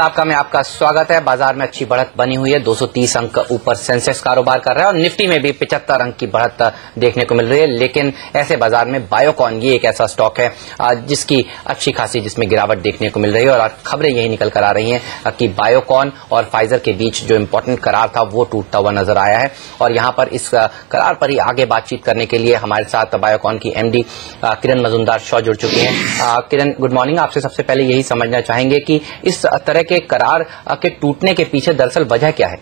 आपका में आपका स्वागत है। बाजार में अच्छी बढ़त बनी हुई है, 230 अंक ऊपर सेंसेक्स कारोबार कर रहा है और निफ्टी में भी 75 अंक की बढ़त देखने को मिल रही है। लेकिन ऐसे बाजार में बायोकॉन ये एक ऐसा स्टॉक है जिसकी अच्छी खासी जिसमें गिरावट देखने को मिल रही है और खबरें यही निकल कर आ रही हैं कि बायोकॉन और फाइजर के बीच जो इंपॉर्टेंट करार था वो टूटता हुआ नजर आया है। और यहाँ पर इस करार पर ही आगे बातचीत करने के लिए हमारे साथ बायोकॉन की एमडी किरण मजुमदार शॉ जुड़ चुकी हैं। किरण, गुड मॉर्निंग। आपसे सबसे पहले यही समझना चाहेंगे कि इस तरह के करार के टूटने के पीछे दरअसल वजह क्या है?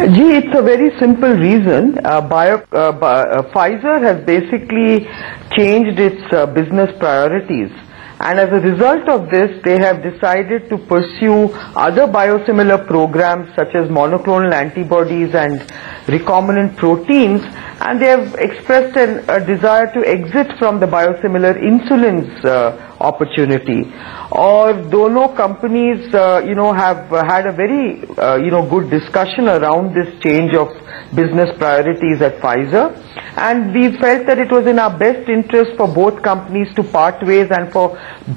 जी, it's a very simple reason. Pfizer has basically changed its business priorities, and as a result of this, they have decided to pursue other biosimilar programs such as monoclonal antibodies and recombinant proteins, and they have expressed a desire to exit from the biosimilar insulins opportunity. और दोनों companies have had a very good discussion around this change of business priorities at Pfizer, and we felt that it was in our best interest for both companies to part ways and for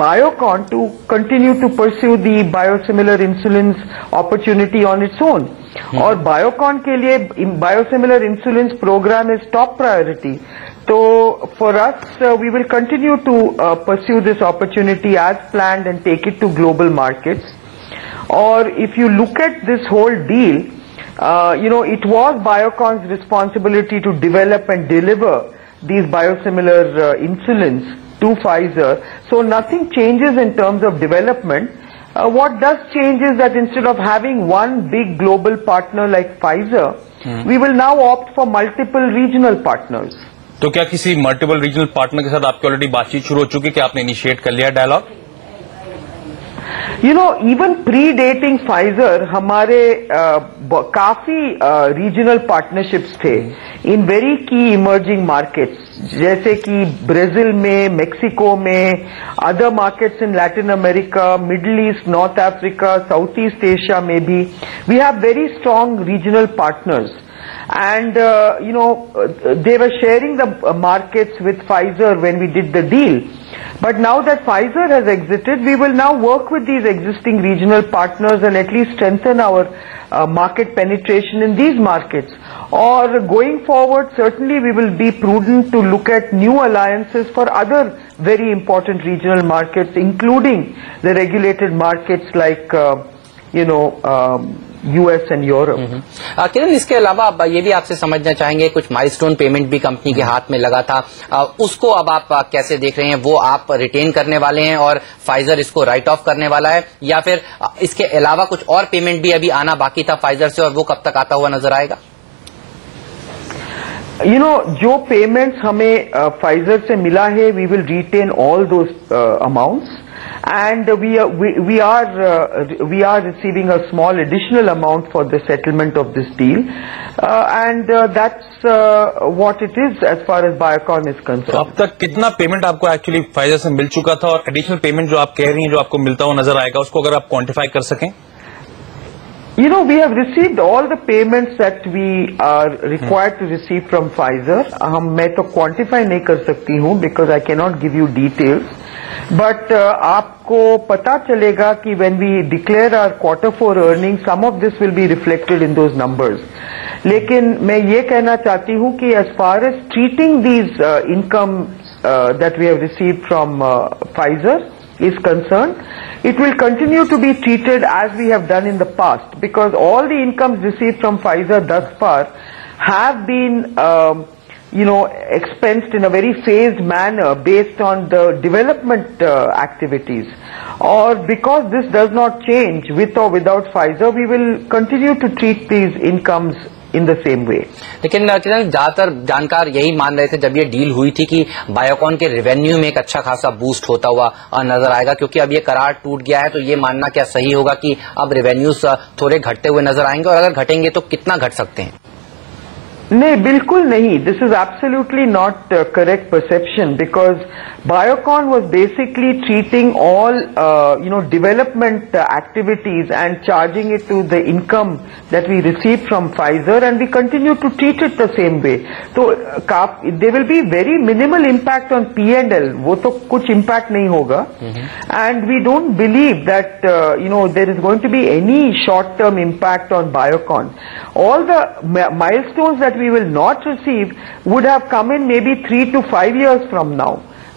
Biocon to continue to pursue the biosimilar insulins opportunity on its own. और बायोकॉन के लिए biosimilar insulin program is top priority. तो for us we will continue to pursue this opportunity as planned and take it to global markets. और if you look at this whole deal, it was Biocon's responsibility to develop and deliver these biosimilar insulins to Pfizer. So nothing changes in terms of development. What does change is that instead of having one big global partner like Pfizer, we will now opt for multiple regional partners. तो क्या किसी multiple regional partner के साथ आपकी already बातचीत शुरू हो चुकी है? क्या आपने इनिशिएट कर लिया डायलॉग? Even predating Pfizer, हमारे काफी रीजनल पार्टनरशिप्स थे in very key emerging markets, जैसे कि ब्राजील में, मेक्सिको में, other markets in Latin America, Middle East, North Africa, South East Asia में भी we have very strong regional partners. And they were sharing the markets with Pfizer when we did the deal. But now that Pfizer has exited, we will now work with these existing regional partners and at least strengthen our market penetration in these markets. Or going forward, certainly we will be prudent to look at new alliances for other very important regional markets, including the regulated markets like US and Europe. किरण, इसके अलावा अब ये भी आपसे समझना चाहेंगे, कुछ milestone payment भी कंपनी के हाथ में लगा था, उसको अब आप कैसे देख रहे हैं? वो आप रिटेन करने वाले हैं और फाइजर इसको राइट ऑफ करने वाला है, या फिर इसके अलावा कुछ और पेमेंट भी अभी आना बाकी था फाइजर से और वो कब तक आता हुआ नजर आएगा? जो पेमेंट्स हमें फाइजर से मिला है, we will retain all those amounts. And we are receiving a small additional amount for the settlement of this deal, and that's what it is as far as Biocon is concerned. अब तक कितना payment आपको actually Pfizer से मिल चुका था और additional payment जो आप कह रही हैं जो आपको मिलता हुआ नजर आएगा, उसको अगर आप क्वांटिफाई कर सकें? We have received all the payments that we are required to receive from Pfizer. मैं तो quantify नहीं कर सकती हूँ because I cannot give you details. But आपको पता चलेगा कि when we declare our Q4 earnings, some of this will be reflected in those numbers. लेकिन मैं ये कहना चाहती हूँ कि as far as treating these incomes that we have received from Pfizer is concerned, it will continue to be treated as we have done in the past, because all the incomes received from Pfizer thus far have been expensed in a very phased manner based on the development activities. Or because this does not change with or without Pfizer, we will continue to treat these incomes in the same way. लेकिन ज्यादातर जानकार यही मान रहे थे जब ये deal हुई थी कि बायोकॉन के रेवेन्यू में एक अच्छा खासा बूस्ट होता हुआ नजर आएगा, क्योंकि अब ये करार टूट गया है. तो ये मानना क्या सही होगा कि अब रेवेन्यूज थोड़े घटते हुए नजर आएंगे, और अगर घटेंगे तो कितना घट सकते हैं? नहीं, बिल्कुल नहीं. This is absolutely not correct perception, because Biocon was basically treating all development activities and charging it to the income that we received from Pfizer, and we continue to treat it the same way. So there will be very minimal impact on P&L. वो तो कुछ impact नहीं होगा. And we don't believe that there is going to be any short-term impact on Biocon. All the milestones that we will not receive would have come in maybe 3 to 5 years from now.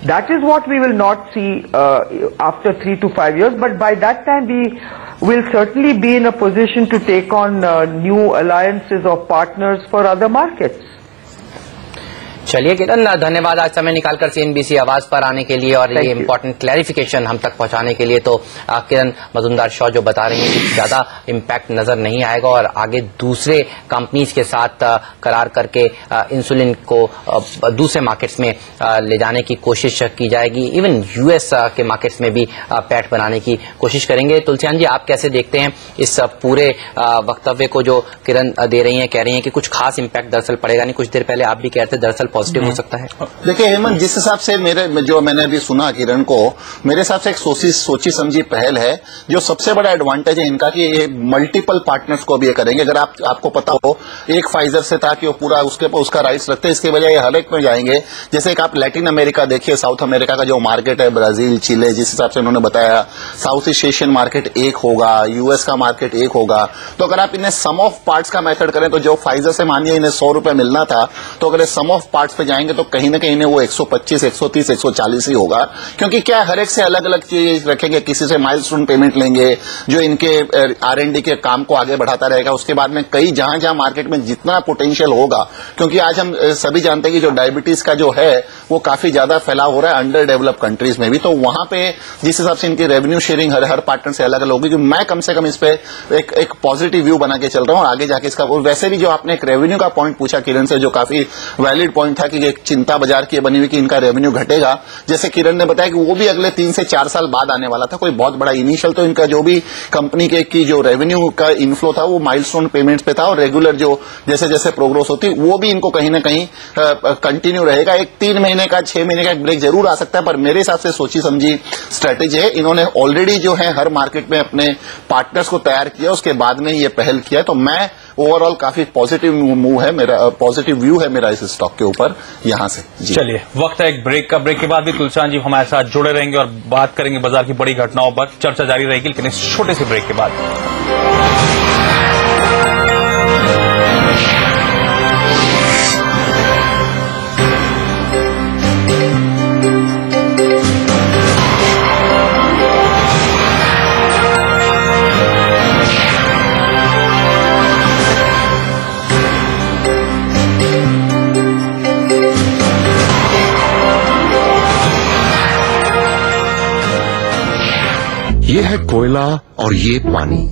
That is what we will not see after 3 to 5 years, but by that time we will certainly be in a position to take on new alliances of partners for other markets. चलिए किरण, धन्यवाद आज समय निकालकर CNBC आवाज पर आने के लिए और ये इम्पोर्टेंट क्लैरिफिकेशन हम तक पहुंचाने के लिए. तो किरण मजुमदार-शॉ जो बता रही हैं कि ज्यादा इम्पैक्ट नजर नहीं आएगा और आगे दूसरे कंपनीज के साथ करार करके इंसुलिन को दूसरे मार्केट्स में ले जाने की कोशिश की जाएगी. इवन US के मार्केट्स में भी पैठ बनाने की कोशिश करेंगे. तुलसियान जी, आप कैसे देखते हैं इस पूरे वक्तव्य को जो किरण दे रही हैं, कह रही हैं कि कुछ खास इम्पैक्ट दरअसल पड़ेगा नहीं. कुछ देर पहले आप भी कह रहे थे दरअसल पॉजिटिव हो सकता है. देखिए हेमंत, जिस हिसाब से मैंने अभी सुना किरण को, मेरे हिसाब से एक सोची समझी पहल है. जो सबसे बड़ा एडवांटेज है इनका कि ये मल्टीपल पार्टनर्स को भी ये करेंगे. अगर आपको पता हो, एक फाइजर से था कि वो पूरा उसका राइट्स रखते हैं, इसके बजाय हर एक में जाएंगे. जैसे एक आप लैटिन अमेरिका देखिए, साउथ अमेरिका का जो मार्केट है, ब्राजील, चिले, जिस हिसाब से उन्होंने बताया, साउथ ईस्ट एशियन मार्केट एक होगा, US का मार्केट एक होगा. तो अगर आप इन्हें सम ऑफ पार्ट्स का मेथड करें, तो जो फाइजर से मानिए इन्हें ₹100 मिलना था, तो अगर सम ऑफ पार्ट्स पे जाएंगे तो कहीं ना कहीं वो 125, 130, 140 ही होगा. क्योंकि क्या हर एक से अलग अलग चीज रखेंगे. किसी से माइलस्टोन पेमेंट लेंगे जो इनके R&D के काम को आगे बढ़ाता रहेगा. उसके बाद में कई जहां मार्केट में जितना पोटेंशियल होगा, क्योंकि आज हम सभी जानते हैं कि जो डायबिटीज का जो है वो काफी ज्यादा फैलाव हो रहा है अंडर डेवलप कंट्रीज में भी. तो वहां पे जिस हिसाब से इनकी रेवेन्यू शेयरिंग हर पार्टनर से अलग अलग होगी, जो मैं कम से कम इस पे एक पॉजिटिव व्यू बना के चल रहा हूं. और आगे जाके इसका वैसे भी जो आपने एक रेवेन्यू का पॉइंट पूछा किरण से, जो काफी वैलिड पॉइंट था कि एक चिंता बाजार की बनी हुई कि इनका रेवेन्यू घटेगा. जैसे किरण ने बताया कि वो भी अगले 3 से 4 साल बाद आने वाला था. कोई बहुत बड़ा इनिशियल तो इनका जो भी कंपनी की जो रेवेन्यू का इनफ्लो था वो माइलस्टोन पेमेंट्स पे था, और रेगुलर जो जैसे जैसे प्रोग्रेस होती वो भी इनको कहीं ना कहीं कंटिन्यू रहेगा. एक 3 महीने का 6 महीने का एक ब्रेक जरूर आ सकता है, पर मेरे हिसाब से सोची समझी स्ट्रेटेजी है. इन्होंने ऑलरेडी जो है हर मार्केट में अपने पार्टनर्स को तैयार किया, उसके बाद में ये पहल किया. तो मैं ओवरऑल काफी पॉजिटिव मूव है मेरा, पॉजिटिव व्यू है मेरा इस स्टॉक के ऊपर यहां से. चलिए, वक्त है एक ब्रेक का. ब्रेक के बाद भी तुलसियान जी हमारे साथ जुड़े रहेंगे और बात करेंगे बाजार की बड़ी घटनाओं पर. चर्चा जारी रहेगी, लेकिन इस छोटे से ब्रेक के बाद. ये है कोयला और ये पानी.